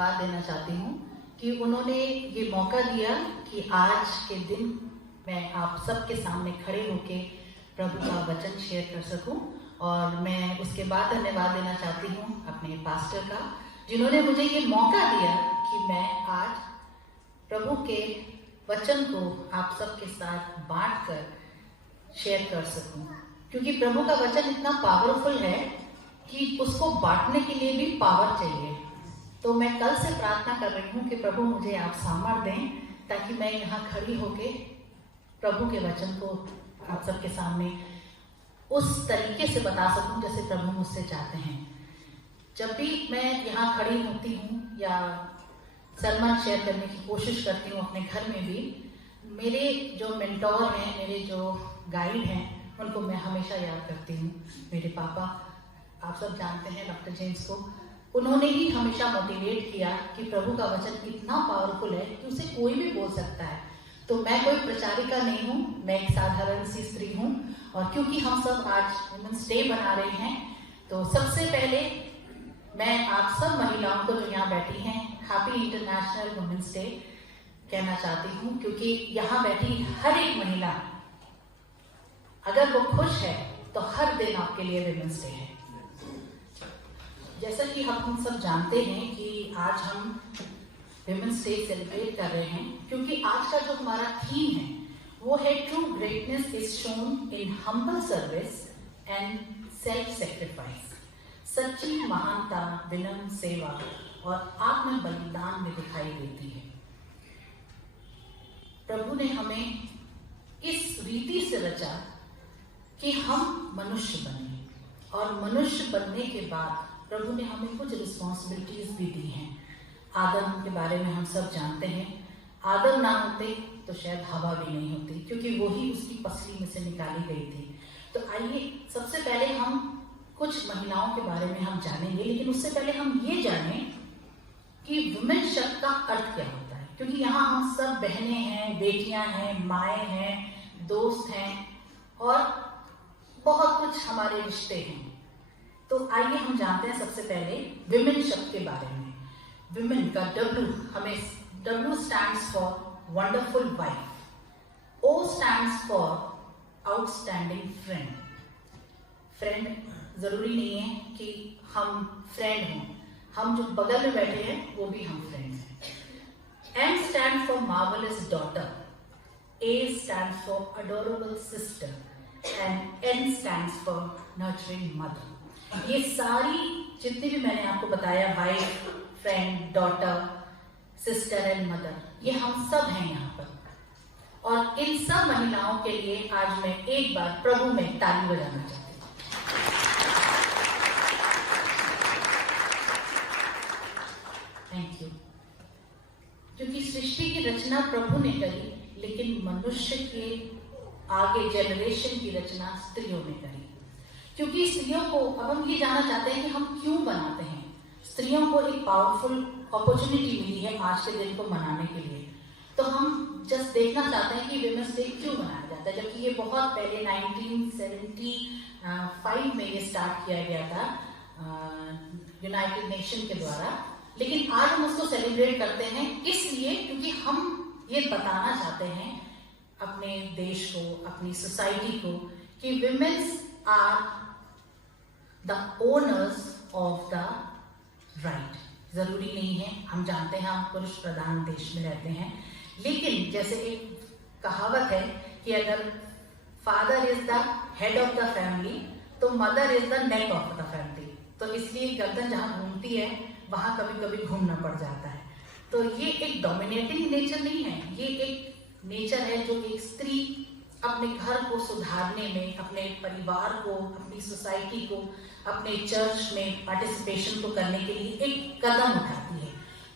धन्यवाद देना चाहती हूँ कि उन्होंने ये मौका दिया कि आज के दिन मैं आप सबके सामने खड़े होके प्रभु का वचन शेयर कर सकूं। और मैं उसके बाद धन्यवाद देना चाहती हूँ अपने पास्टर का, जिन्होंने मुझे ये मौका दिया कि मैं आज प्रभु के वचन को आप सबके साथ बांट कर शेयर कर सकूं। क्योंकि प्रभु का वचन इतना पावरफुल है कि उसको बांटने के लिए भी पावर चाहिए। तो मैं कल से प्रार्थना कर रही हूँ कि प्रभु मुझे आप सामर्थ्य दें ताकि मैं यहाँ खड़ी होके प्रभु के वचन को आप सबके सामने उस तरीके से बता सकूं जैसे प्रभु मुझसे चाहते हैं। जब भी मैं यहाँ खड़ी होती हूँ या सरमन शेयर करने की कोशिश करती हूँ अपने घर में भी, मेरे जो मेंटोर हैं, मेरे जो गाइड हैं, उनको मैं हमेशा याद करती हूँ। मेरे पापा, आप सब जानते हैं डॉक्टर जेम्स को, उन्होंने ही हमेशा मोटिवेट किया कि प्रभु का वचन इतना पावरफुल है कि उसे कोई भी बोल सकता है। तो मैं कोई प्रचारिका नहीं हूँ, मैं एक साधारण सी स्त्री हूँ। और क्योंकि हम सब आज वुमेन्स डे बना रहे हैं, तो सबसे पहले मैं आप सब महिलाओं को जो यहाँ बैठी हैं हैप्पी इंटरनेशनल वुमेन्स डे कहना चाहती हूँ। क्योंकि यहाँ बैठी हर एक महिला अगर वो खुश है तो हर दिन आपके लिए वुमेन्स डे है। जैसा कि हम सब जानते हैं कि आज हम वुमेन्स डे सेलिब्रेट कर रहे हैं, क्योंकि आज का जो हमारा थीम है वो है true greatness is shown in humble service and self sacrifice. सच्ची महानता विनम्र सेवा और आत्म बलिदान में दिखाई देती है। प्रभु ने हमें इस रीति से रचा कि हम मनुष्य बने, और मनुष्य बनने के बाद प्रभु ने हमें कुछ रिस्पॉन्सिबिलिटीज भी दी हैं। आदम के बारे में हम सब जानते हैं। आदम ना होते तो शायद हवा भी नहीं होती, क्योंकि वो ही उसकी पसली में से निकाली गई थी। तो आइए सबसे पहले हम कुछ महिलाओं के बारे में हम जानेंगे, लेकिन उससे पहले हम ये जानें कि वुमेन शब्द का अर्थ क्या होता है। क्योंकि यहाँ हम सब बहनें हैं, बेटियां हैं, माएँ हैं, दोस्त हैं और बहुत कुछ हमारे रिश्ते हैं। तो आइए हम जानते हैं सबसे पहले विमेन शब्द के बारे में। विमेन का W stands for wonderful wife, O stands for outstanding friend. Friend जरूरी नहीं है कि हम फ्रेंड हों, हम जो बगल में बैठे हैं वो भी हम फ्रेंड हैं। M stands for marvelous daughter, A stands for adorable sister and N stands for nurturing mother. ये सारी जितनी भी मैंने आपको बताया, wife, friend, daughter, sister and mother, ये हम सब हैं यहाँ पर। और इन सब महिलाओं के लिए आज मैं एक बार प्रभु में ताली बजाना चाहती हूँ। Thank you. क्योंकि सृष्टि की रचना प्रभु ने करी, लेकिन मनुष्य के आगे जेनरेशन की रचना स्त्रियों ने करी। क्योंकि स्त्रियों को, अब हम ये जानना चाहते हैं कि हम क्यों बनाते हैं। स्त्रियों को एक पावरफुल अपॉर्चुनिटी मिली है आज के दिन को मनाने के लिए। तो हम जस्ट देखना चाहते हैं कि विमेंस डे क्यों मनाया जाता है, जबकि ये बहुत पहले 1975 में ये स्टार्ट किया गया था यूनाइटेड नेशन के द्वारा। लेकिन आज हम उसको सेलिब्रेट करते हैं इसलिए क्योंकि हम ये बताना चाहते हैं अपने देश को, अपनी सोसाइटी को, कि womens are the owners of the right. जरूरी नहीं है, हम जानते हैं हम पुरुष प्रधान देश में रहते हैं, लेकिन जैसे एक कहावत है कि अगर father is the head of the family तो mother is the neck of the family. तो इसलिए गर्दन जहाँ घूमती है वहां कभी कभी घूमना पड़ जाता है। तो ये एक डोमिनेटिंग नेचर नहीं है, ये एक नेचर है जो एक स्त्री अपने घर को सुधारने में, अपने परिवार को, अपनी सोसाइटी को, अपने चर्च में पार्टिसिपेशन को करने के लिए एक कदम उठाती है।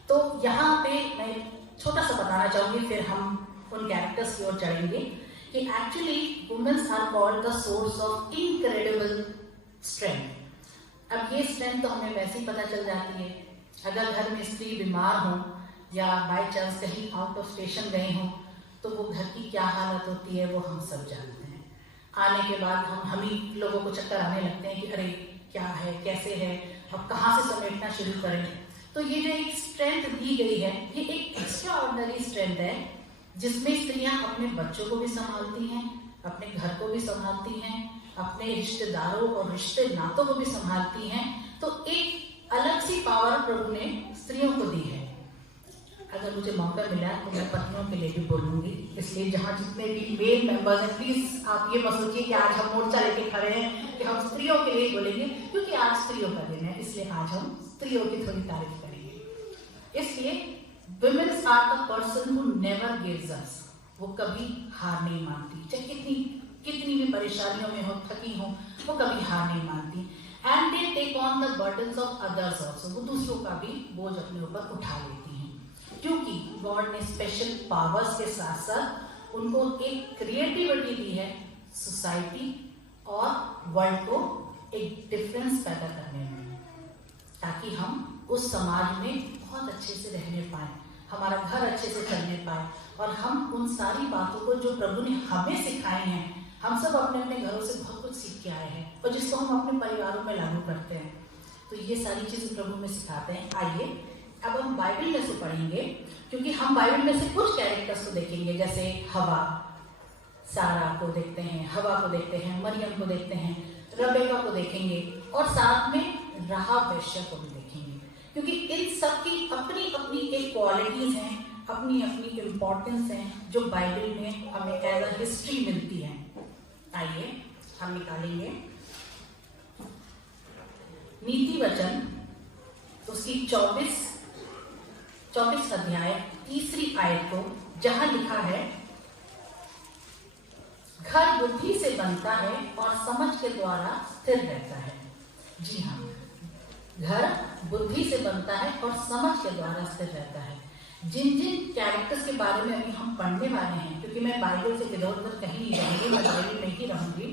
तो यहाँ पे मैं छोटा सा बताना चाहूंगी, फिर हम उन कैरेक्टर्स की ओर चढ़ेंगे कि actually womens are called the source of incredible strength. अब ये स्ट्रेंथ तो हमें वैसे ही पता चल जाती है। अगर घर में स्त्री बीमार हो या बाय चांस कहीं आउट ऑफ स्टेशन गए हों तो वो घर की क्या हालत होती है वो हम सब जानते हैं। आने के बाद हम ही लोगों को चक्कर आने लगते हैं कि अरे क्या है, कैसे है, अब कहाँ से समेटना शुरू करें। तो ये जो एक स्ट्रेंथ दी गई है, ये एक एक्स्ट्रा ऑर्डिनरी स्ट्रेंथ है, जिसमें स्त्रियां अपने बच्चों को भी संभालती हैं, अपने घर को भी संभालती हैं, अपने रिश्तेदारों और रिश्ते नातों को भी संभालती हैं। तो एक अलग सी पावर प्रभु ने स्त्रियों को दी है। अगर मुझे मौका मिला तो मैं पत्नियों के लिए भी बोलूंगी, इसलिए जहाँ जितने भी मेल मेंबर्स हैं, प्लीज आप ये मत सोचिए कि आज हम मोर्चा लेके खड़े हैं कि हम स्त्रियों के लिए बोलेंगे, क्योंकि आज स्त्रियों का दिन है, इसलिए आज हम स्त्रियों की थोड़ी तारीफ करेंगे। इसलिए women are the person who never gives up। वो कभी हार नहीं मानती, चाहे कितनी भी परेशानियों में हो, थकी हो, वो कभी हार नहीं मानती। And they take on the burdens of others also, वो दूसरों का भी बोझ अपने ऊपर उठा लेती हैं, क्योंकि गॉड ने स्पेशल पावर्स के साथ साथ उनको एक क्रिएटिविटी दी है सोसाइटी और वर्ल्ड को एक डिफरेंस पैदा करने में, ताकि हम उस समाज में बहुत अच्छे से रहने पाए, हमारा घर अच्छे से चलने पाए, और हम उन सारी बातों को जो प्रभु ने हमें सिखाई हैं, हम सब अपने अपने घरों से बहुत कुछ सीख के आए हैं और जिसको हम अपने परिवारों में लागू करते हैं, तो ये सारी चीजें प्रभु में सिखाते हैं। आइए अब हम बाइबल में से पढ़ेंगे, क्योंकि हम बाइबल में से कुछ कैरेक्टर्स को देखेंगे, जैसे हवा, सारा को देखते हैं, हवा को देखते हैं, मरियम को देखते हैं, रबेका को देखेंगे, और साथ में राहाब वेश्या को भी देखेंगे, क्योंकि इन सब की अपनी अपनी एक क्वालिटीज हैं, अपनी अपनी इम्पोर्टेंस है, जो बाइबल में हमें एज अ हिस्ट्री मिलती है। आइए हम निकालेंगे नीति वचन, उसकी 24 अध्याय 3 आयत को, जहां लिखा है, घर बुद्धि से बनता है और समझ के द्वारा स्थिर रहता है। जी हाँ, घर बुद्धि से बनता है और समझ के द्वारा स्थिर रहता है। जिन जिन कैरेक्टर्स के बारे में अभी हम पढ़ने वाले हैं, क्योंकि मैं बाइबल से इधर उधर कहीं नहीं रहूंगी, मैं बाइबल में ही रहूंगी,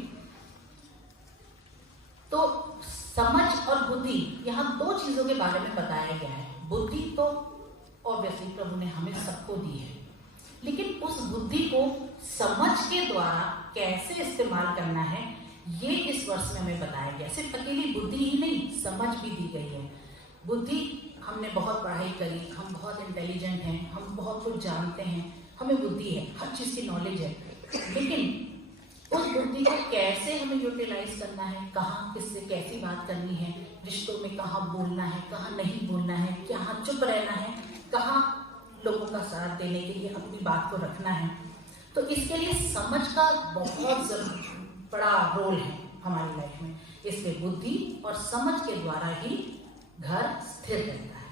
तो समझ और बुद्धि, यहाँ 2 चीजों के बारे में बताया गया है। बुद्धि तो ऑब्वियसली प्रभु ने हमें सबको दी है, लेकिन उस बुद्धि को समझ के द्वारा कैसे इस्तेमाल करना है, ये इस वर्ष में हमें बताया गया। सिर्फ अकेली बुद्धि ही नहीं, समझ भी दी गई है। बुद्धि, हमने बहुत पढ़ाई करी, हम बहुत इंटेलिजेंट हैं, हम बहुत कुछ जानते हैं, हमें बुद्धि है, हर चीज की नॉलेज है, लेकिन उस बुद्धि को कैसे हमें यूटिलाइज करना है, कहाँ किससे कैसी बात करनी है, रिश्तों में कहाँ बोलना है, कहाँ नहीं बोलना है, कहाँ चुप रहना है, कहाँ लोगों का साथ देने के लिए अपनी बात को रखना है, तो इसके लिए समझ का बहुत बड़ा रोल है हमारी लाइफ में। इसलिए बुद्धि और समझ के द्वारा ही घर स्थिर रहता है।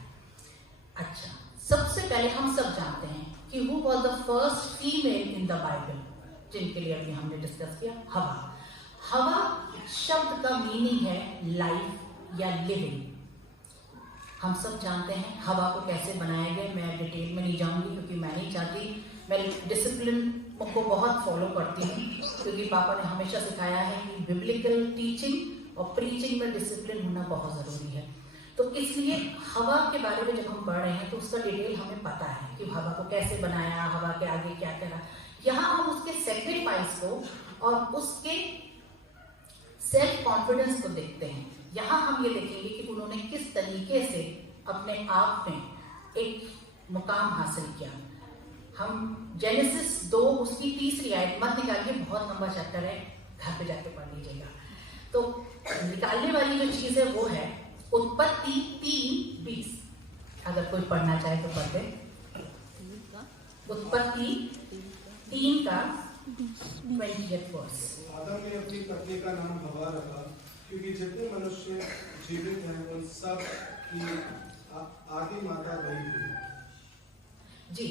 अच्छा, सबसे पहले हम सब जानते हैं कि who was the first female in the Bible, जिनके लिए अभी हमने डिस्कस किया, हवा। हवा शब्द का मीनिंग है लाइफ या लिविंग। हम सब जानते हैं हवा को कैसे बनाया गया, मैं डिटेल में नहीं जाऊंगी, क्योंकि मैं नहीं चाहती, मैं डिसिप्लिन को बहुत फॉलो करती हूँ, क्योंकि पापा ने हमेशा सिखाया है कि बिब्लिकल टीचिंग और प्रीचिंग में डिसिप्लिन होना बहुत ज़रूरी है। तो इसलिए हवा के बारे में जब हम पढ़ रहे हैं तो उसका डिटेल हमें पता है कि हवा को कैसे बनाया, हवा के आगे क्या करा। यहाँ हम उसके सेक्रीफाइस को और उसके सेल्फ कॉन्फिडेंस को देखते हैं। यहाँ हम ये देखेंगे कि उन्होंने किस तरीके से अपने आप में एक मुकाम हासिल किया। हम जेनेसिस 2 उसकी 3 आयत मत निकालिए, बहुत लंबा चैप्टर है, घर पे जाके पढ़ लीजिएगा। तो निकालने वाली जो चीज है वो है उत्पत्ति 3:20। अगर कोई पढ़ना चाहे तो पढ़ दे। उत्पत्ति 3 का 20th वर्स। आदम ने अपनी पत्नी का नाम हवा रखा, क्योंकि जितने मनुष्य जीवित हैं उन सब की आदि माता वही हुई। जी,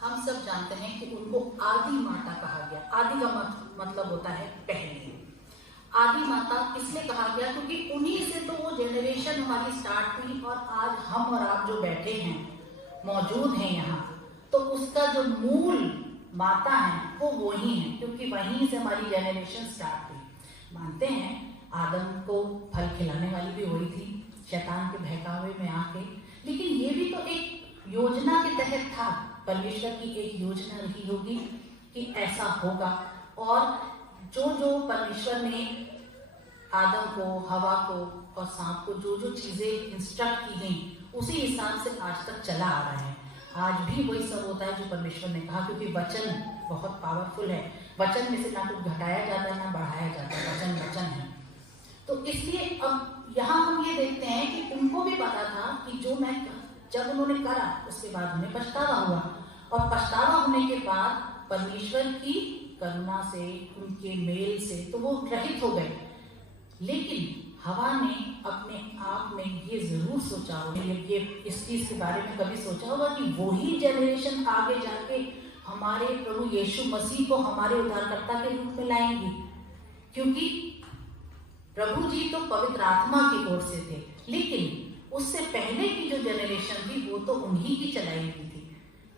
हम सब जानते हैं कि उनको आदि माता कहा गया। आदि का मतलब होता है पहले। आदि माता इसलिए कहा गया क्योंकि उन्हीं से तो वो जनरेशन हमारी स्टार्ट हुई, और आज हम और आप जो बैठे हैं, मौजूद हैं यहाँ, तो उसका जो मूल माता है वो वही है, क्योंकि वहीं से हमारी जनरेशन स्टार्ट हुई। मानते हैं आदम को फल खिलाने वाली भी वही थी, शैतान के बहकावे में आके, लेकिन ये भी तो एक योजना के तहत था। परमेश्वर की एक योजना रही होगी कि ऐसा होगा, और जो जो परमेश्वर ने आदम को, हवा को और सांप को जो जो चीजें इंस्ट्रक्ट की गई उसी हिसाब से आज तक चला आ रहा है। आज भी वही सब होता है जो परमेश्वर ने कहा, क्योंकि वचन बहुत पावरफुल है। वचन में से ना कुछ घटाया जाता है ना बढ़ाया जाता है, वचन वचन है। तो इसलिए अब यहाँ हम ये देखते हैं कि उनको भी पता था कि जो मैं जब उन्होंने करा उसके बाद उन्हें पछतावा हुआ, और पछतावा होने के बाद परमेश्वर की करुणा से, उनके मेल से तो वो रहित हो गए। लेकिन हवा ने अपने आप में ये जरूर सोचा होगा, ये इस चीज के बारे में कभी सोचा होगा कि वही जनरेशन आगे जाके हमारे प्रभु यीशु मसीह को हमारे उद्धारकर्ता के रूप में लाएंगी। क्योंकि प्रभु जी तो पवित्र आत्मा की ओर से थे, लेकिन उससे पहले की जो जनरेशन थी वो तो उन्हीं की चलाई हुई थी।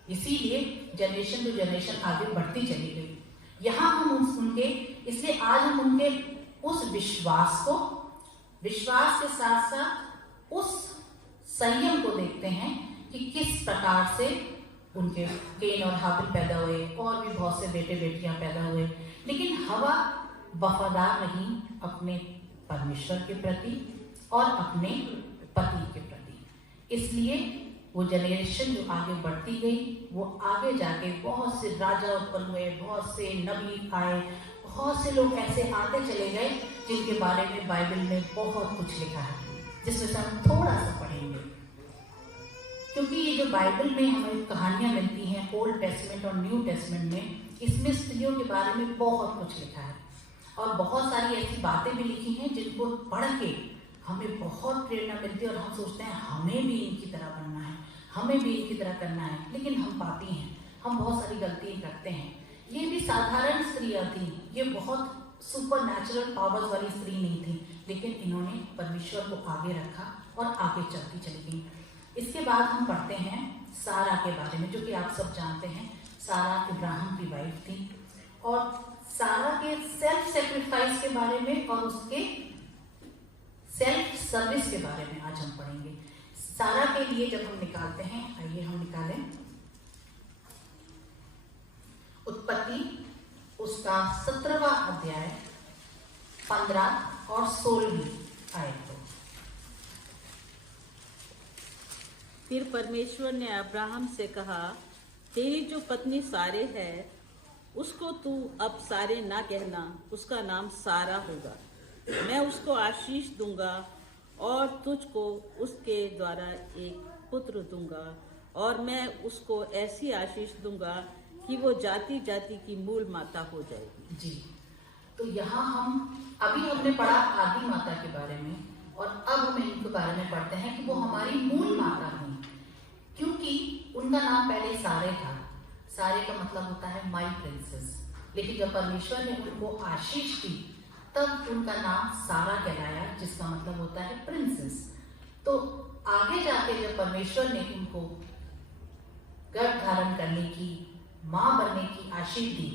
इसीलिए जनरेशन टू जनरेशन आगे बढ़ती चली गई। यहाँ हम उनके, इसलिए आज हम उनके उस विश्वास को, विश्वास के साथ साथ उस संयम को देखते हैं कि किस प्रकार से उनके केन और हाबिल पैदा हुए, और भी बहुत से बेटे बेटियां पैदा हुए। लेकिन हवा वफादार रही अपने परमेश्वर के प्रति और अपने पति के प्रति। इसलिए वो जनरेशन जो आगे बढ़ती गई, वो आगे जाके बहुत से राजा उत्पन्न हुए, बहुत से नबी आए, बहुत से लोग ऐसे आते चले गए जिनके बारे में बाइबल में बहुत कुछ लिखा है, जिसमें से हम थोड़ा सा पढ़ेंगे। क्योंकि ये जो बाइबल में हमें कहानियां मिलती हैं ओल्ड टेस्टमेंट और न्यू टेस्टमेंट में, इसमें स्त्रियों के बारे में बहुत कुछ लिखा है, और बहुत सारी ऐसी बातें भी लिखी हैं जिनको पढ़ के हमें बहुत प्रेरणा मिलती है, और हम सोचते हैं हमें भी इनकी तरह बनना है, हमें भी इनकी तरह करना है। लेकिन हम पापी हैं, हम बहुत सारी गलतियां करते हैं। ये भी साधारण स्त्रियां थी, ये बहुत सुपर नेचुरल पावर्स वाली स्त्री नहीं थी, लेकिन इन्होंने परमेश्वर को आगे रखा और आगे चलती चली गई। इसके बाद हम पढ़ते हैं सारा के बारे में, जो कि आप सब जानते हैं। सारा इब्राहिम की वाइफ थी, और सारा के सेल्फ सेक्रीफाइस के बारे में और उसके सेल्फ सर्विस के बारे में आज हम पढ़ेंगे। सारा के लिए जब हम निकालते हैं, आइए हम निकालें उत्पत्ति उसका 17वां अध्याय 15 और 16वीं आयत। फिर परमेश्वर ने अब्राहम से कहा, तेरी जो पत्नी सारे है उसको तू अब सारे ना कहना, उसका नाम सारा होगा। मैं उसको आशीष दूंगा और तुझको उसके द्वारा एक पुत्र दूंगा, और मैं उसको ऐसी आशीष दूंगा कि वो जाति जाति की मूल माता हो जाएगी। जी, तो यहाँ हम अभी हमने पढ़ा आदि माता के बारे में, और अब हम इनके बारे में पढ़ते हैं कि वो हमारी मूल माता हुई, क्योंकि उनका नाम पहले सारे था। सारे का मतलब होता है माई प्रिंसेस, लेकिन जब परमेश्वर ने उनको आशीष दी तब उनका नाम सारा कहलाया, जिसका मतलब होता है प्रिंसेस। तो आगे जाके जब परमेश्वर ने उनको गर्भ धारण करने की, माँ बनने की आशीष दी,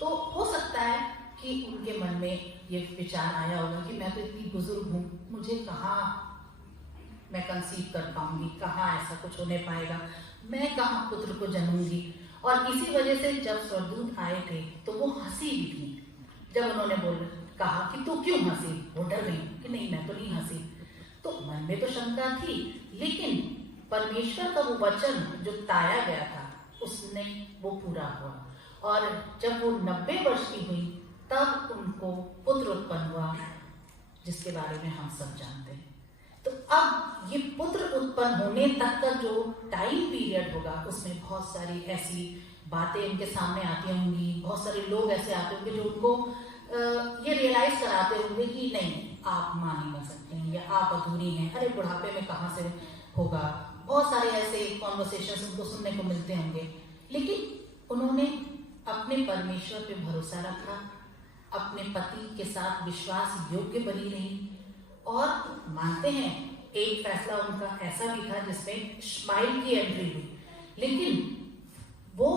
तो हो सकता है कि उनके मन में ये विचार आया होगा कि मैं तो इतनी बुजुर्ग हूँ, मुझे कहाँ मैं कंसीव कर पाऊंगी, कहाँ ऐसा कुछ होने पाएगा, मैं कहाँ पुत्र को जन्मूंगी। और इसी वजह से जब स्वर्गदूत आए थे तो वो हंसी भी थी। जब उन्होंने कहा कि तू क्यों हंसी, वो डर गई कि नहीं मैं तो नहीं हंसी। तो मन में तो शंका थी, लेकिन परमेश्वर का वो वचन जो ताया गया था उसने वो पूरा हुआ, और जब वो 90 वर्ष की हुई तब उनको पुत्र उत्पन्न हुआ, जिसके बारे में हम सब जानते हैं। तो अब ये पुत्र उत्पन्न होने तक का जो टाइम पीरियड होगा उसमें बहुत सारी ऐसी बातें इनके सामने आती होंगी, बहुत सारे लोग ऐसे आते होंगे जो उनको ये रियलाइज कराते होंगे कि नहीं आप मां नहीं बन सकते हैं, या आप अधूरी हैं, अरे बुढ़ापे में कहाँ से होगा। बहुत सारे ऐसे कॉन्वर्सेशंस उनको सुनने को मिलते होंगे, लेकिन उन्होंने अपने परमेश्वर पे भरोसा रखा, अपने पति के साथ विश्वास योग्य बनी रही, और मानते हैं एक फैसला उनका ऐसा भी था जिसमें इश्माइल की एंट्री हुई। लेकिन वो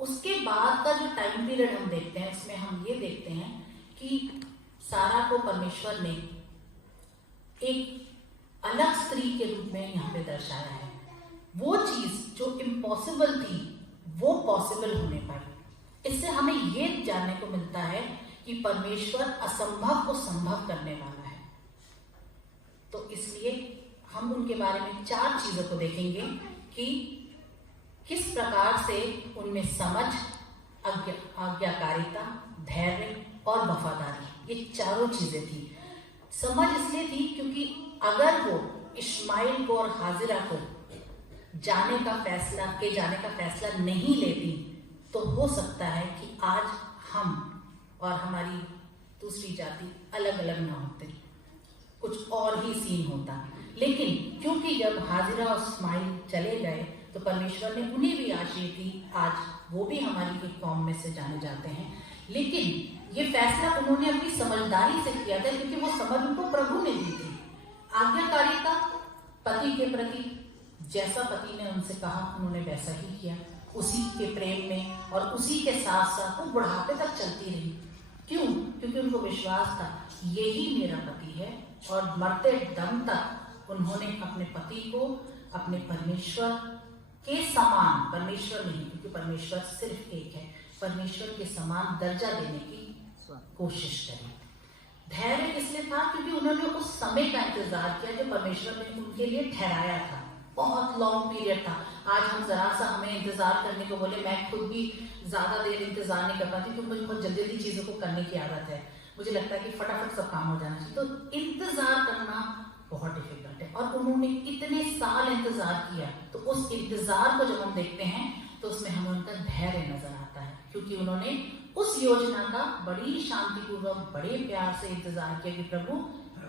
उसके बाद का जो टाइम पीरियड हम देखते हैं उसमें हम ये देखते हैं कि सारा को परमेश्वर ने एक अलग स्त्री के रूप में यहाँ पे दर्शाया है। वो चीज जो इम्पॉसिबल थी वो पॉसिबल होने पाई। इससे हमें ये जानने को मिलता है कि परमेश्वर असंभव को संभव करने वाला है। तो इसलिए हम उनके बारे में 4 चीजों को देखेंगे कि किस प्रकार से उनमें समझ, आज्ञाकारिता, धैर्य और वफादारी, ये चारों चीजें थी। समझ इसलिए थी क्योंकि अगर वो इस्माइल को और हाजिरा को जाने का फैसला नहीं लेती तो हो सकता है कि आज हम और हमारी दूसरी जाति अलग अलग ना होते, कुछ और ही सीन होता। लेकिन क्योंकि जब हाजिरा और इस्माइल चले गए तो परमेश्वर ने उन्हें भी आशीष दी, आज वो भी हमारी एक कौम में से जाने जाते हैं। लेकिन ये फैसला उन्होंने अपनी समझदारी से किया था, क्योंकि वो समझ उनको प्रभु ने दी थी। आज्ञाकारिता पति के प्रति, जैसा पति ने उनसे कहा उन्होंने वैसा ही किया, उसी के प्रेम में और उसी के साथ साथ वो बुढ़ापे तक चलती रही। क्यों? क्योंकि उनको विश्वास था यही मेरा पति है, और मरते दम तक उन्होंने अपने पति को अपने परमेश्वर के समान, परमेश्वर नहीं क्योंकि परमेश्वर सिर्फ एक है, परमेश्वर के समान दर्जा देने की कोशिश करी। धैर्य इसलिए था क्योंकि उन्होंने उस समय का इंतजार किया जो परमेश्वर ने उनके लिए ठहराया था। बहुत लॉन्ग पीरियड था। आज हम जरा सा हमें इंतजार करने को बोले, मैं खुद भी ज्यादा देर इंतजार नहीं कर पाती क्योंकि मुझे बहुत जल्दी जल्दी चीजों को करने की आदत है। मुझे लगता है कि फटाफट सब काम हो जाना चाहिए, तो इंतजार करना बहुत डिफिकल्ट है। और उन्होंने इतने साल इंतजार किया, तो उस इंतजार को जब हम देखते हैं तो उसमें हमें उनका धैर्य नजर आता है, क्योंकि उन्होंने उस योजना का बड़ी शांतिपूर्वक, बड़े प्यार से इंतजार किया कि प्रभु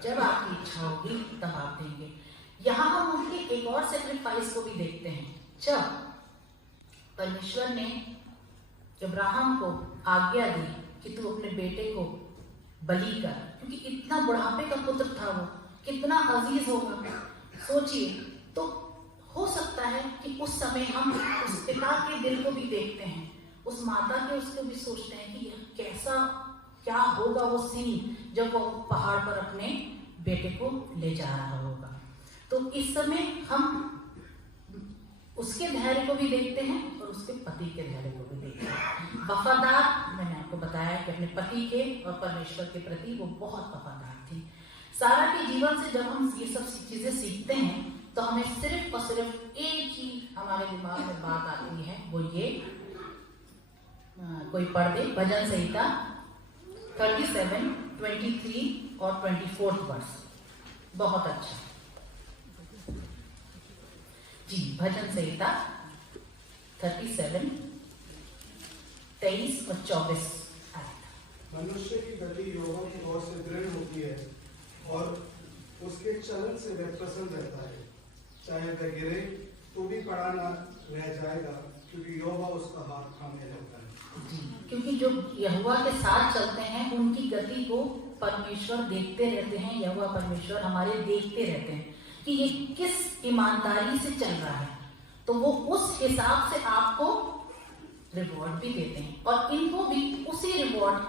जब आपकी इच्छा होगी तब आप देंगे। यहाँ हम उनके एक और सेक्रीफाइस को भी देखते हैं। जब परमेश्वर ने अब्राहम को आज्ञा दी कि तू अपने बेटे को बलि कर, क्योंकि इतना बुढ़ापे का पुत्र था वो, कितना अजीज होगा सोचिए। तो हो सकता है कि उस समय हम उस पिता के दिल को भी देखते हैं, उस माता के उसको भी सोचते हैं कि कैसा क्या होगा वो सीन जब वो पहाड़ पर अपने बेटे को ले जा रहा होगा। तो इस समय हम उसके धैर्य को भी देखते हैं और उसके पति के धैर्य को भी देखते हैं। वफादार, मैंने आपको बताया कि अपने पति के और परमेश्वर के प्रति वो बहुत वफादार थी। सारा के जीवन से जब हम ये सब चीजें सीखते हैं तो हमें सिर्फ और सिर्फ एक ही हमारे दिमाग में बात आती है, वो ये, कोई पढ़ दे भजन संहिता 37, 23 और 24 वर्ष। बहुत अच्छा जी, भजन संहिता 37, 23 और 24। मनुष्य की गति यहोवा की ओर से दृढ़ होती है और उसके चलन से वह प्रसन्न रहता है। चाहे वह गिरे तो भी पड़ा न रह जाएगा, क्योंकि यहोवा उसका हाथ थामे रहता है। जी, क्योंकि जो यहोवा के साथ चलते हैं उनकी गति को परमेश्वर देखते रहते हैं। यहोवा परमेश्वर हमारे देखते रहते हैं कि ये किस ईमानदारी से चल रहा है, तो वो उस हिसाब से आपको रिवॉर्ड भी देते हैं। और इनको भी उसी रिवॉर्ड,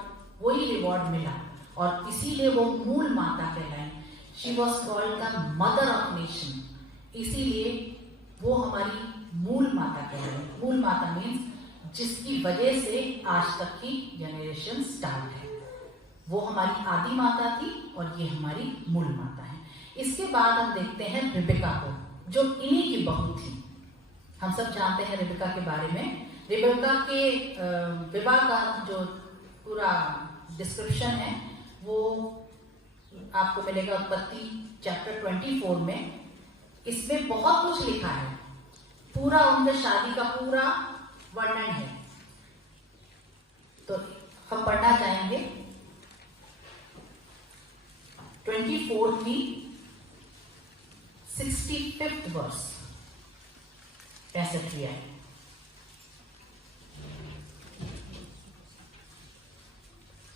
वही रिवॉर्ड मिला, और इसीलिए वो मूल माता कहलाई। She was called the mother of nation, इसीलिए वो हमारी मूल माता कहलाई। मूल माता मीन्स जिसकी वजह से आज तक की जनरेशन स्टार्ट है। वो हमारी आदि माता थी और ये हमारी मूल माता है। इसके बाद हम देखते हैं रिबेका को, जो इन्हीं की बहू थी। हम सब जानते हैं रिबेका के बारे में। रिबेका के विवाह का जो पूरा डिस्क्रिप्शन है वो आपको मिलेगा उत्पत्ति चैप्टर 24 में। इसमें बहुत कुछ लिखा है, पूरा उनके शादी का पूरा वर्णन है। तो हम पढ़ना चाहेंगे 24 की 65th वर्ष, 65 है।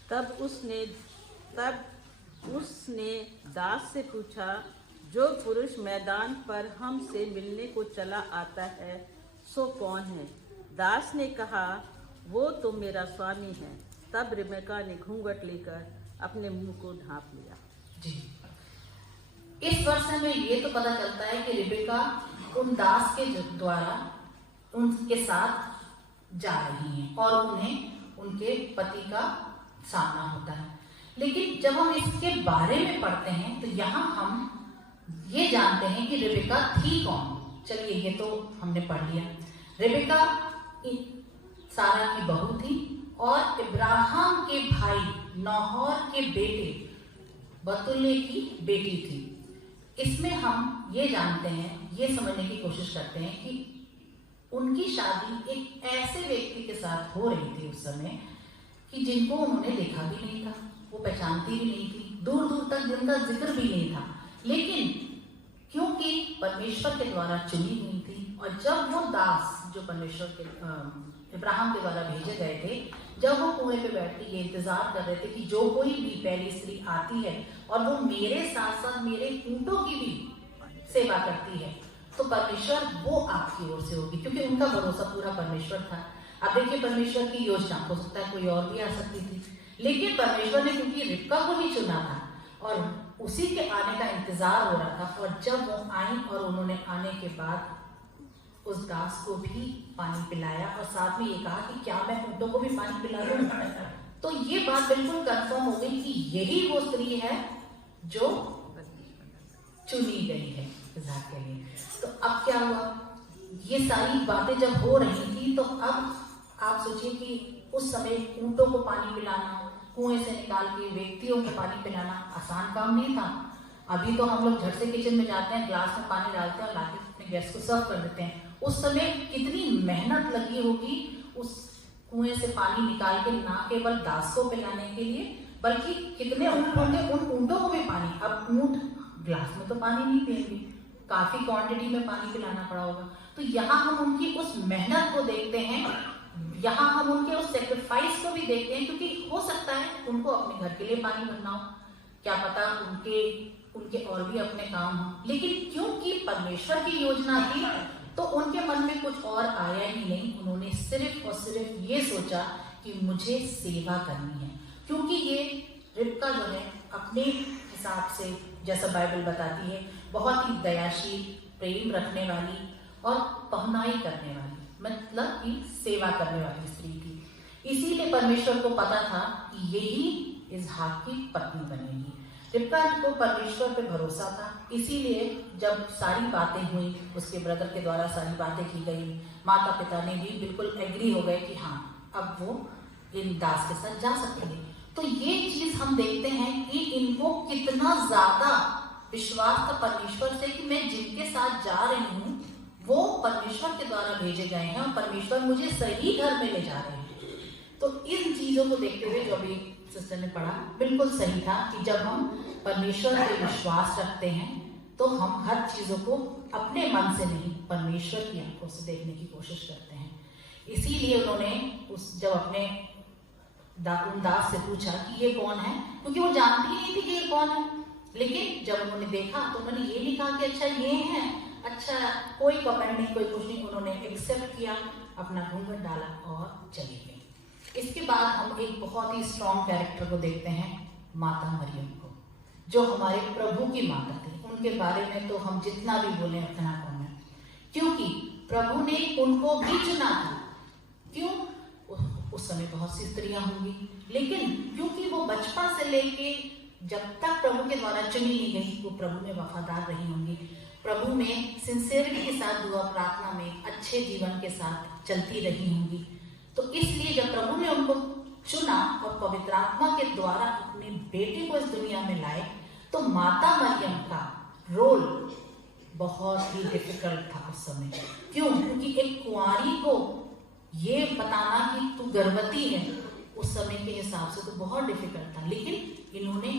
तब उसने दास से पूछा, जो पुरुष मैदान पर हमसे मिलने को चला आता है सो कौन है? दास ने कहा, वो तो मेरा स्वामी है। तब रिबेका ने घूंघट लेकर अपने मुंह को ढांप लिया। जी, इस वर्ष में ये तो पता चलता है कि रिबेका उन दास के द्वारा उनके साथ जा रही हैं और उन्हें उनके पति का सामना होता है। लेकिन जब हम इसके बारे में पढ़ते हैं तो यहाँ हम ये जानते हैं कि रिबेका थी कौन। चलिए ये तो हमने पढ़ लिया। रिबेका सारा की बहू थी और इब्राहिम के भाई नाहोर के बेटे बतुल्ले की बेटी थी। इसमें हम ये जानते हैं, ये समझने की कोशिश करते हैं कि उनकी शादी एक ऐसे व्यक्ति के साथ हो रही थी उस समय कि जिनको उन्होंने देखा भी नहीं था, वो पहचानती भी नहीं थी, दूर दूर तक जिनका जिक्र भी नहीं था, लेकिन क्योंकि परमेश्वर के द्वारा चुनी हुई थी। और जब वो दास जो परमेश्वर के इब्राहिम के द्वारा भेजे गए थे, जब वो कुएं पे बैठ के ये इंतजार कर रहे थे कि जो कोई भी पहली स्त्री आती है और वो मेरे साथ साथ मेरे ऊंटों की भी सेवा करती है, तो परमेश्वर वो आपकी ओर से होगी, क्योंकि उनका भरोसा पूरा परमेश्वर था। अब देखिए परमेश्वर की योजना, हो सकता है कोई और भी आ सकती थी, लेकिन परमेश्वर ने क्योंकि रिबका को ही चुना था और उसी के आने का इंतजार हो रहा था। और जब वो आई और उन्होंने आने के बाद उस दास को भी पानी पिलाया और साथ में ये कहा कि क्या मैं ऊंटों को भी पानी पिला दूं, तो ये बात बिल्कुल कंफर्म हो गई कि यही वो स्त्री है जो चुनी गई है इसहाक के लिए। तो अब क्या हुआ, ये सारी बातें जब हो रही थी, तो अब आप सोचिए कि उस समय ऊंटों को पानी पिलाना, कुएं से निकाल के व्यक्तियों को पानी पिलाना आसान काम नहीं था। अभी तो हम लोग झट से किचन में जाते हैं, ग्लास में पानी डालते हैं और लाके अपने गेस्ट को सर्व कर देते हैं। उस समय कितनी मेहनत लगी होगी उस कुएं से पानी निकाल के, ना केवल दास को पिलाने के लिए बल्कि कितने ऊंट होंगे, उन ऊंटों को भी पानी। अब ऊंट ग्लास में तो पानी नहीं पिएंगे, काफी क्वांटिटी में पानी पिलाना पड़ा होगा। तो यहाँ हम उनकी उस मेहनत को देखते हैं, यहाँ हम उनके उस सेक्रीफाइस को भी देखते हैं, क्योंकि हो सकता है उनको अपने घर के लिए पानी भरना हो, क्या पता उनके और भी अपने काम हो, लेकिन क्योंकि परमेश्वर की योजना थी तो उनके मन में कुछ और आया ही नहीं। उन्होंने सिर्फ और सिर्फ ये सोचा कि मुझे सेवा करनी है, क्योंकि ये रिबका जो है अपने हिसाब से, जैसा बाइबल बताती है, बहुत ही दयाशील, प्रेम रखने वाली और पहनाई करने वाली, मतलब कि सेवा करने वाली स्त्री थी। इसीलिए परमेश्वर को पता था कि यही इसहाक की पत्नी बनेगी। रिबका को परमेश्वर पे भरोसा था, इसीलिए जब सारी बातें हुई, उसके ब्रदर के द्वारा सारी बातें की गई, माता पिता ने भी बिल्कुल एग्री हो गए कि हाँ अब वो इन दास के साथ जा सकेंगे। तो ये चीज हम देखते हैं कि इनको कितना ज्यादा विश्वास था परमेश्वर से कि मैं जिनके साथ जा रही हूँ वो परमेश्वर के द्वारा भेजे गए हैं और परमेश्वर मुझे सही घर में ले जा रहे हैं। तो इन चीजों को देखते हुए जो अभी सिस्टर ने पढ़ा बिल्कुल सही था कि जब हम परमेश्वर पे विश्वास रखते हैं तो हम हर चीजों को अपने मन से नहीं, परमेश्वर की आंखों से देखने की कोशिश करते हैं। इसीलिए उन्होंने जब अपने उन दास से पूछा कि ये कौन है, क्योंकि वो जानती ही नहीं थी कि ये कौन है, लेकिन जब उन्होंने देखा तो उन्होंने ये नहीं कहा कि अच्छा ये है, अच्छा कोई कमेंट नहीं, कोई कुछ नहीं, उन्होंने एक्सेप्ट किया, अपना घूंघट डाला और चली गई। इसके बाद हम एक बहुत ही स्ट्रॉन्ग कैरेक्टर को देखते हैं, माता मरियम को, जो हमारे प्रभु की माता थी। उनके बारे में तो हम जितना भी बोले उतना कम है, क्योंकि प्रभु ने उनको भी चुना था। क्यों? उस समय बहुत सी स्त्रियां होंगी, लेकिन क्योंकि वो बचपन से लेके जब तक प्रभु के द्वारा चुनी नहीं गई वो प्रभु में वफादार रही होंगी, प्रभु में सिंसियरिटी के साथ दुआ प्रार्थना में अच्छे जीवन के साथ चलती रही होंगी। तो इसलिए जब प्रभु ने उनको चुना और पवित्र आत्मा के द्वारा अपने बेटे को इस दुनिया में लाए, तो माता मरियम का रोल बहुत ही डिफिकल्ट था उस समय। क्यों? क्योंकि एक कुंवारी को ये बताना कि तू गर्भवती है उस समय के हिसाब से तो बहुत डिफिकल्ट था, लेकिन इन्होंने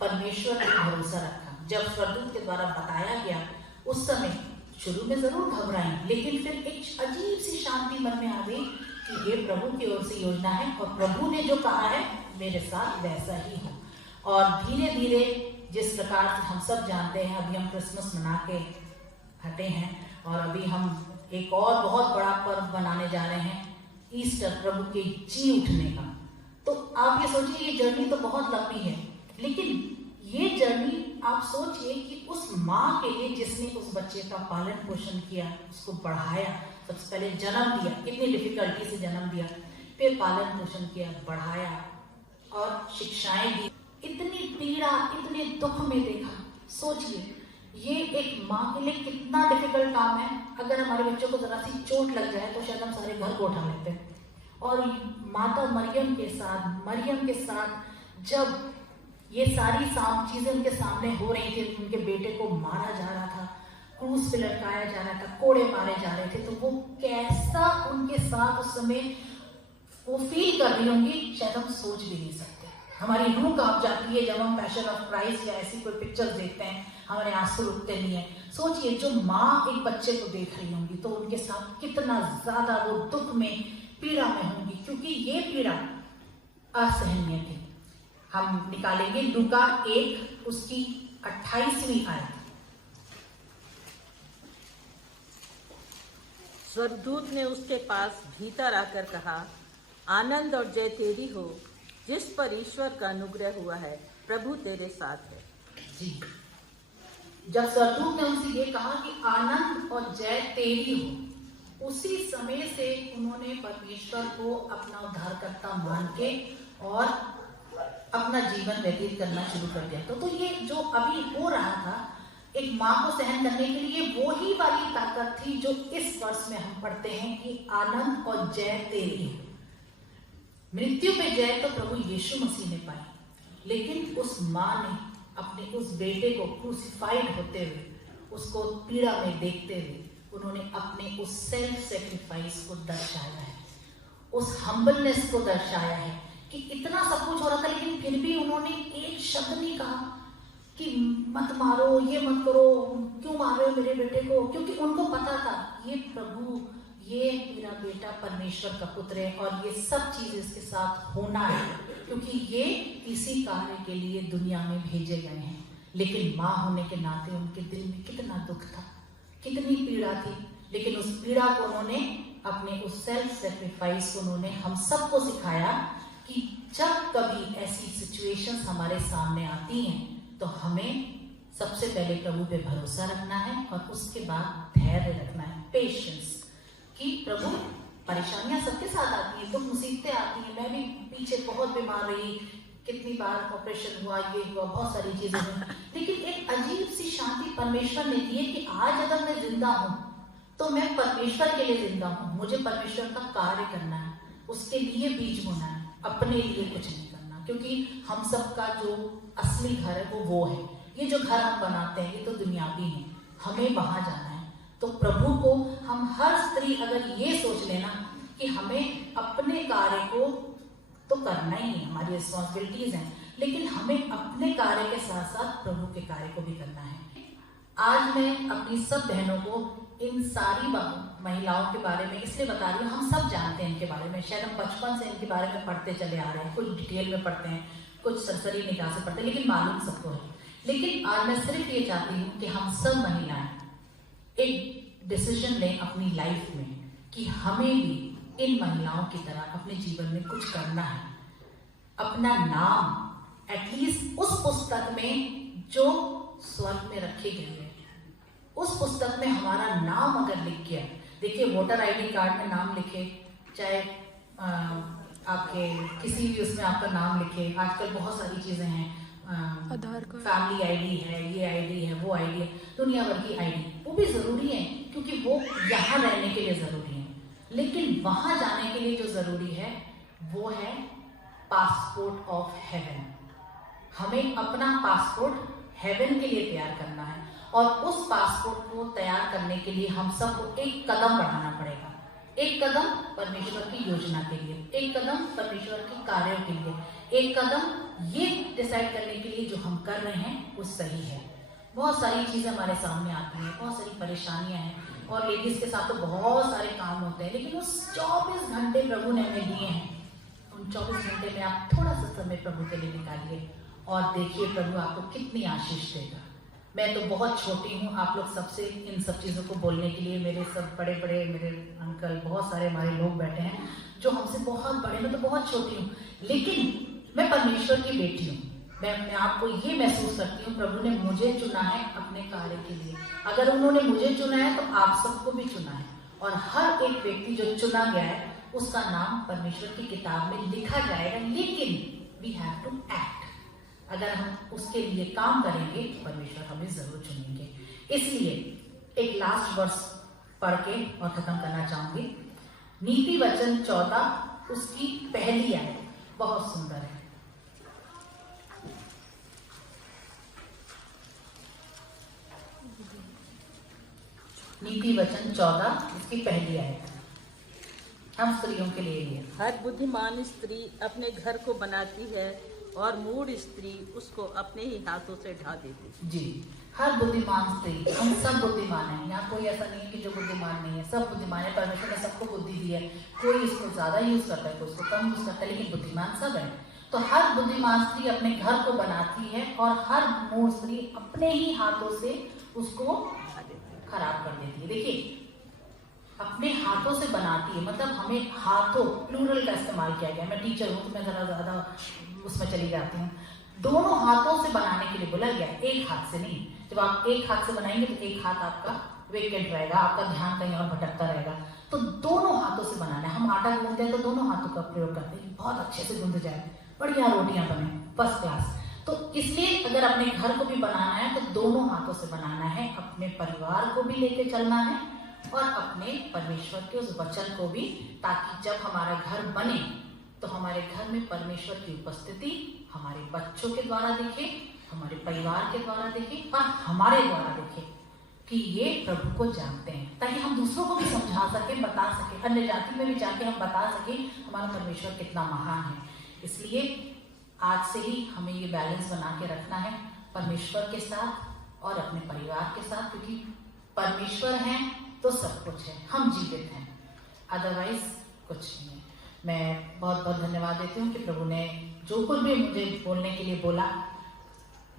परमेश्वर पर भरोसा रखा। जब स्वर्गदूत के द्वारा बताया गया उस समय शुरू में जरूर घबराई, लेकिन फिर एक अजीब सी शांति मन में आ गई कि ये प्रभु की ओर से योजना है और प्रभु ने जो कहा है मेरे साथ वैसा ही हो। और धीरे धीरे जिस प्रकार से हम सब जानते हैं, अभी हम क्रिसमस मना के हटे हैं और अभी हम एक और बहुत बड़ा पर्व मनाने जा रहे हैं, ईस्टर, प्रभु के जी उठने का। तो आप ये सोचिए ये जर्नी तो बहुत लंबी है, लेकिन ये जर्नी आप सोचिए कि उस माँ के लिए जिसने उस बच्चे का पालन पोषण किया, उसको बढ़ाया, सबसे पहले जन्म दिया, कितनी डिफिकल्टी से जन्म दिया, फिर पालन पोषण किया, बढ़ाया और शिक्षाएं दी, इतनी पीड़ा, इतने दुख में देखा। सोचिए ये एक माँ के लिए कितना डिफिकल्ट काम है। अगर हमारे बच्चों को जरा सी चोट लग जाए तो शायद हम सारे घर को उठा लेते हैं। और माता मरियम के साथ जब ये सारी चीजें उनके सामने हो रही थी, उनके बेटे को मारा जा रहा था, क्रूस पे लटकाया जा रहा था, कोड़े मारे जा रहे थे, तो वो कैसा उनके साथ उस समय वो फील कर रही होंगी, शायद हम सोच भी नहीं सकते। हमारी रूह कांप जाती है जब हम पैशन ऑफ क्राइस्ट या ऐसी कोई पिक्चर देखते हैं, हमारे आंसू रुकते नहीं है। सोचिए जो माँ एक बच्चे को देख रही होंगी तो उनके साथ कितना ज्यादा वो दुख में, पीड़ा में होंगी, क्योंकि ये पीड़ा असहनीय थी। हम निकालेंगे लूका 1 उसकी 28वीं आयत। स्वर्गदूत ने उसके पास भीतर आकर कहा, आनंद और जय तेरी हो, जिस पर ईश्वर का अनुग्रह हुआ है, प्रभु तेरे साथ है। जी, जब स्वर्गदूत ने उनसे ये कहा कि आनंद और जय तेरी हो, उसी समय से उन्होंने परमेश्वर को अपना उद्धारकर्ता मान के और अपना जीवन व्यतीत करना शुरू कर दिया। तो ये जो अभी हो रहा था एक माँ को सहन करने के लिए, वो ही वाली ताकत थी जो इस वर्ष में हम पढ़ते हैं कि आनंद और जय तेरी हो। मृत्यु पे जय तो प्रभु यीशु मसीह ने पाई, लेकिन उस माँ ने अपने उस बेटे को क्रूसिफाइड होते हुए, उसको पीड़ा में देखते हुए, उन्होंने अपने उस सेल्फ सेक्रीफाइस को दर्शाया है, उस हम्बलनेस को दर्शाया है कि इतना सब कुछ हो रहा था, लेकिन फिर भी उन्होंने एक शब्द नहीं कहा कि मत मारो, ये मत करो, क्यों मार रहे हो मेरे बेटे को, क्योंकि उनको पता था ये प्रभु, ये मेरा बेटा परमेश्वर का पुत्र है और ये सब चीज इसके साथ होना है, क्योंकि ये इसी कार्य के लिए दुनिया में भेजे गए हैं। लेकिन माँ होने के नाते उनके दिल में कितना दुख था, कितनी पीड़ा थी, लेकिन उस पीड़ा को उन्होंने अपने उस सेल्फ सेक्रीफाइस को उन्होंने हम सबको सिखाया कि जब कभी ऐसी सिचुएशंस हमारे सामने आती हैं तो हमें सबसे पहले प्रभु पे भरोसा रखना है और उसके बाद धैर्य रखना है, पेशेंस, कि प्रभु परेशानियां सबके साथ आती हैं, तो मुसीबतें आती हैं। मैं भी पीछे बहुत बीमार रही, कितनी बार ऑपरेशन हुआ, ये हुआ, बहुत सारी चीजें हुई, लेकिन एक अजीब सी शांति परमेश्वर ने दी है कि आज अगर मैं जिंदा हूं तो मैं परमेश्वर के लिए जिंदा हूं। मुझे परमेश्वर का कार्य करना है, उसके लिए बीज बोना है, अपने लिए कुछ नहीं करना, क्योंकि हम सबका जो असली घर है वो है। ये जो घर हम बनाते हैं ये तो दुनियावी है, हमें वहां जाना है। तो प्रभु को हम हर स्त्री अगर ये सोच लेना कि हमें अपने कार्य को तो करना ही है, हमारी रिस्पॉन्सिबिलिटीज हैं, लेकिन हमें अपने कार्य के साथ साथ प्रभु के कार्य को भी करना है। आज मैं अपनी सब बहनों को इन सारी महिलाओं के बारे में इसलिए बता रही हूँ, हम सब जानते हैं इनके बारे में, शायद हम बचपन से इनके बारे में पढ़ते चले आ रहे हैं, कुछ डिटेल में पढ़ते हैं, कुछ सरसरी निगाह से पढ़ते हैं, लेकिन मालूम सबको है। लेकिन आज मैं सिर्फ ये चाहती हूँ कि हम सब महिलाएं एक डिसीजन लें अपनी लाइफ में कि हमें भी इन महिलाओं की तरह अपने जीवन में कुछ करना है, अपना नाम एटलीस्ट उस पुस्तक में जो स्वर्ग में रखी गई है, उस पुस्तक में हमारा नाम अगर लिख गया, देखिए वोटर आईडी कार्ड में नाम लिखे, चाहे आपके किसी भी उसमें आपका नाम लिखे, आजकल बहुत सारी चीजें हैं, आधार कार्ड, फैमिली आईडी है, ये आईडी है, वो आईडी है, दुनिया भर की आईडी, वो भी जरूरी है क्योंकि वो यहाँ रहने के लिए जरूरी है, लेकिन वहां जाने के लिए जो जरूरी है वो है पासपोर्ट ऑफ हेवन। हमें अपना पासपोर्ट हेवन के लिए तैयार करना है और उस पासपोर्ट को तैयार करने के लिए हम सबको एक कदम बढ़ाना पड़ेगा। एक कदम परमेश्वर की योजना के लिए, एक कदम परमेश्वर के कार्यों के लिए, एक कदम ये डिसाइड करने के लिए जो हम कर रहे हैं वो सही है। बहुत सारी चीजें हमारे सामने आती हैं, बहुत सारी परेशानियां हैं और लेडीज के साथ तो बहुत सारे काम होते हैं, लेकिन उस 24 घंटे प्रभु ने हमें दिए हैं, उन 24 घंटे में आप थोड़ा सा समय प्रभु के लिए निकालिए और देखिए प्रभु आपको कितनी आशीष देगा। मैं तो बहुत छोटी हूँ आप लोग सबसे इन सब चीज़ों को बोलने के लिए, मेरे सब बड़े बड़े मेरे अंकल, बहुत सारे हमारे लोग बैठे हैं जो हमसे बहुत बड़े, मैं तो बहुत छोटी हूँ, लेकिन मैं परमेश्वर की बेटी हूँ। मैं अपने आप को ये महसूस करती हूँ प्रभु ने मुझे चुना है अपने कार्य के लिए। अगर उन्होंने मुझे चुना है तो आप सबको भी चुना है और हर एक व्यक्ति जो चुना गया है उसका नाम परमेश्वर की किताब में लिखा जाएगा, लेकिन वी हैव टू एक्ट। अगर हम उसके लिए काम करेंगे परमेश्वर हमें जरूर चुनेंगे। इसलिए एक लास्ट वर्स पढ़ के और खत्म करना चाहूंगी। नीति वचन 14 उसकी पहली आयत बहुत सुंदर है। नीति वचन 14 इसकी पहली आयत हम स्त्रियों के लिए है। हर बुद्धिमान स्त्री अपने घर को बनाती है और मूढ़ स्त्री उसको अपने ही हाथों से ढा देती है। जी, हर बुद्धिमान स्त्री, हम सब बुद्धिमान हैं, यहाँ कोई ऐसा नहीं है कि जो बुद्धिमान नहीं है, सब बुद्धिमान है। परमेश्वर ने सबको बुद्धि दी है, कोई इसको ज्यादा यूज करता है, कोई इसको कम यूज करता है, लेकिन बुद्धिमान सब है। तो हर बुद्धिमान स्त्री अपने घर को बनाती है और हर मूढ़ स्त्री अपने ही हाथों से उसको खराब कर देती है। देखिए, अपने हाथों से बनाती है, मतलब हमें हाथों प्लूरल का इस्तेमाल किया गया। मैं टीचर हूँ तो मैं जरा ज्यादा उसमें चली जाती हूँ। दोनों हाथों से बनाने के लिए बोला गया, एक हाथ से नहीं। जब आप एक हाथ से बनाएंगे तो एक हाथ आपका वेकेंट रहेगा, आपका ध्यान कहीं और भटकता रहेगा। तो दोनों हाथों से बनाना है। हम आटा गूंथते हैं तो दोनों हाथों का प्रयोग करते हैं, बहुत अच्छे से गूंथ जाए, बढ़िया रोटियां बने, फर्स्ट क्लास। तो इसलिए अगर अपने घर को भी बनाना है तो दोनों हाथों से बनाना है, अपने परिवार को भी लेके चलना है और अपने परमेश्वर के उस वचन को भी, ताकि जब हमारा घर बने तो हमारे घर में परमेश्वर की उपस्थिति हमारे बच्चों के द्वारा दिखे, हमारे परिवार के द्वारा दिखे और हमारे द्वारा दिखे कि ये प्रभु को जानते हैं, ताकि हम दूसरों को भी समझा सके, बता सके, अन्य जाति में भी जाके हम बता सके हमारा परमेश्वर कितना महान है। इसलिए आज से ही हमें ये बैलेंस बना के रखना है परमेश्वर के साथ और अपने परिवार के साथ, क्योंकि परमेश्वर है तो सब कुछ है, हम जीवित हैं, अदरवाइज कुछ नहीं है। मैं बहुत बहुत धन्यवाद देती हूँ कि प्रभु ने जो कुछ भी मुझे बोलने के लिए बोला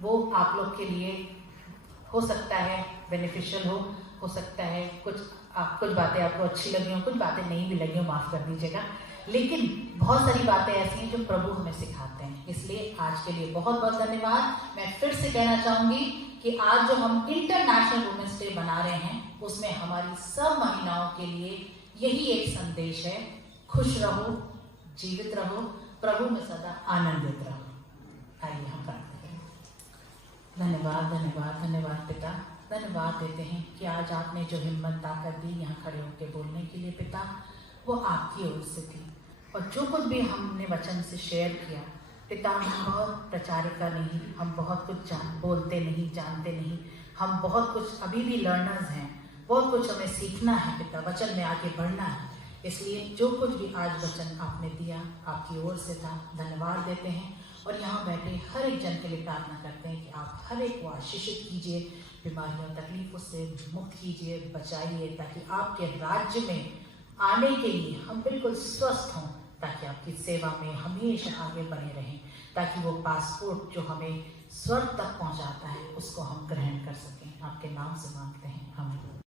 वो आप लोग के लिए हो सकता है बेनिफिशियल हो सकता है कुछ बातें आपको अच्छी लगी हो, कुछ बातें नहीं भी लगी हो, माफ कर दीजिएगा, लेकिन बहुत सारी बातें ऐसी हैं जो प्रभु हमें सिखाते हैं। इसलिए आज के लिए बहुत बहुत धन्यवाद। मैं फिर से कहना चाहूंगी कि आज जो हम इंटरनेशनल वुमेन्स डे बना रहे हैं उसमें हमारी सब महिलाओं के लिए यही एक संदेश है, खुश रहो, जीवित रहो, प्रभु में सदा आनंदित रहो। आइए हम प्रार्थना करें। धन्यवाद धन्यवाद धन्यवाद पिता, धन्यवाद देते हैं कि आज आपने जो हिम्मत ताकत दी यहाँ खड़े होकर बोलने के लिए पिता, वो आपकी ओर से थी। और जो कुछ भी हमने वचन से शेयर किया पिता, हम बहुत प्रचारिका नहीं, हम बहुत कुछ बोलते नहीं, जानते नहीं, हम बहुत कुछ अभी भी लर्नर्स हैं, बहुत कुछ हमें सीखना है पिता, वचन में आगे बढ़ना है। इसलिए जो कुछ भी आज वचन आपने दिया आपकी ओर से था, धन्यवाद देते हैं। और यहाँ बैठे हर एक जन के लिए प्रार्थना करते हैं कि आप हर एक को आशीषित कीजिए, बीमारियों तकलीफों से मुक्त कीजिए, बचाइए, ताकि आपके राज्य में आने के लिए हम बिल्कुल स्वस्थ हों, ताकि आपकी सेवा में हमेशा आगे बने रहें, ताकि वो पासपोर्ट जो हमें स्वर्ग तक पहुंचाता है उसको हम ग्रहण कर सकें। आपके नाम से मांगते हैं।